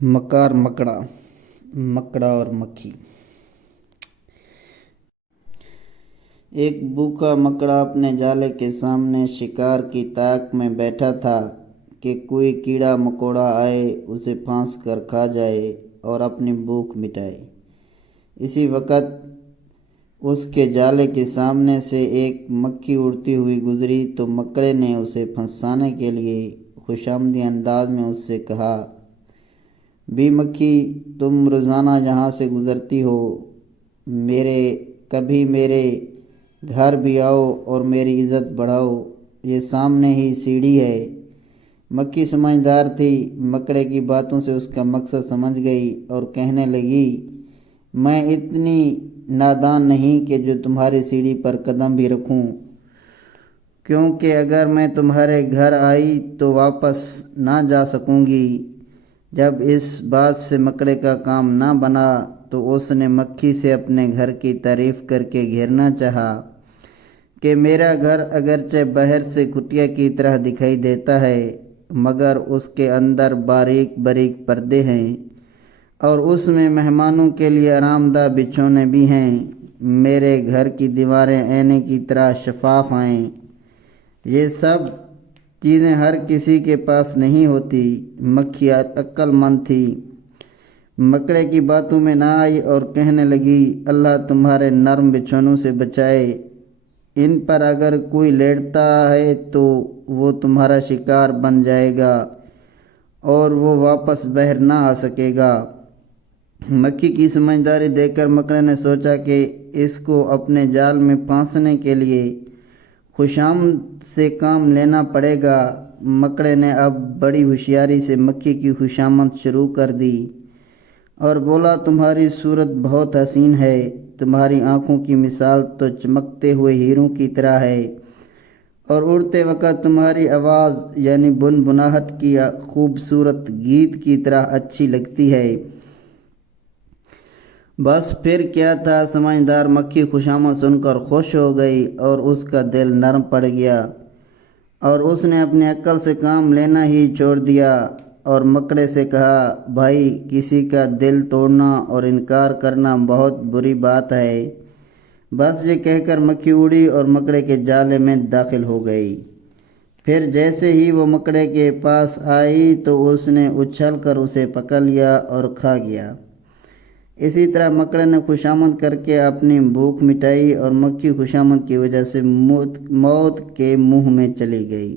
مکار مکڑا، مکڑا اور مکھی۔ ایک بھوکا مکڑا اپنے جالے کے سامنے شکار کی طاق میں بیٹھا تھا کہ کوئی کیڑا مکوڑا آئے اسے پھانس کر کھا جائے اور اپنی بھوک مٹائے۔ اسی وقت اس کے جالے کے سامنے سے ایک مکھی اڑتی ہوئی گزری تو مکڑے نے اسے پھنسانے کے لیے خوشامدی انداز میں اس سے کہا، بھی مکھی، تم روزانہ یہاں سے گزرتی ہو، کبھی میرے گھر بھی آؤ اور میری عزت بڑھاؤ، یہ سامنے ہی سیڑھی ہے۔ مکھی سمجھدار تھی، مکڑے کی باتوں سے اس کا مقصد سمجھ گئی اور کہنے لگی، میں اتنی نادان نہیں کہ جو تمہاری سیڑھی پر قدم بھی رکھوں، کیونکہ اگر میں تمہارے گھر آئی تو واپس نہ جا سکوں گی۔ جب اس بات سے مکڑے کا کام نہ بنا تو اس نے مکھی سے اپنے گھر کی تعریف کر کے گھیرنا چاہا کہ میرا گھر اگرچہ باہر سے کٹیا کی طرح دکھائی دیتا ہے مگر اس کے اندر باریک باریک پردے ہیں اور اس میں مہمانوں کے لیے آرام دہ بچھونے بھی ہیں۔ میرے گھر کی دیواریں آئینے کی طرح شفاف ہیں۔ یہ سب چیزیں ہر کسی کے پاس نہیں ہوتی۔ مکھی عقل مند تھی، مکڑے کی باتوں میں نہ آئی اور کہنے لگی، اللہ تمہارے نرم بچھونوں سے بچائے، ان پر اگر کوئی لیٹتا ہے تو وہ تمہارا شکار بن جائے گا اور وہ واپس باہر نہ آ سکے گا۔ مکھی کی سمجھداری دیکھ کر مکڑے نے سوچا کہ اس کو اپنے جال میں پھانسنے کے لیے خوشامد سے کام لینا پڑے گا۔ مکڑے نے اب بڑی ہوشیاری سے مکھی کی خوشامد شروع کر دی اور بولا، تمہاری صورت بہت حسین ہے، تمہاری آنکھوں کی مثال تو چمکتے ہوئے ہیروں کی طرح ہے اور اڑتے وقت تمہاری آواز یعنی بنبناہٹ کی خوبصورت گیت کی طرح اچھی لگتی ہے۔ بس پھر کیا تھا، سمجھدار مکھی خوشامد سن کر خوش ہو گئی اور اس کا دل نرم پڑ گیا اور اس نے اپنی عقل سے کام لینا ہی چھوڑ دیا اور مکڑے سے کہا، بھائی، کسی کا دل توڑنا اور انکار کرنا بہت بری بات ہے۔ بس یہ کہہ کر مکھی اڑی اور مکڑے کے جالے میں داخل ہو گئی۔ پھر جیسے ہی وہ مکڑے کے پاس آئی تو اس نے اچھل کر اسے پکڑ لیا اور کھا گیا۔ اسی طرح مکڑے نے خوشامد کر کے اپنی بھوک مٹائی اور مکھی خوشامد کی وجہ سے موت کے منہ میں چلی گئی۔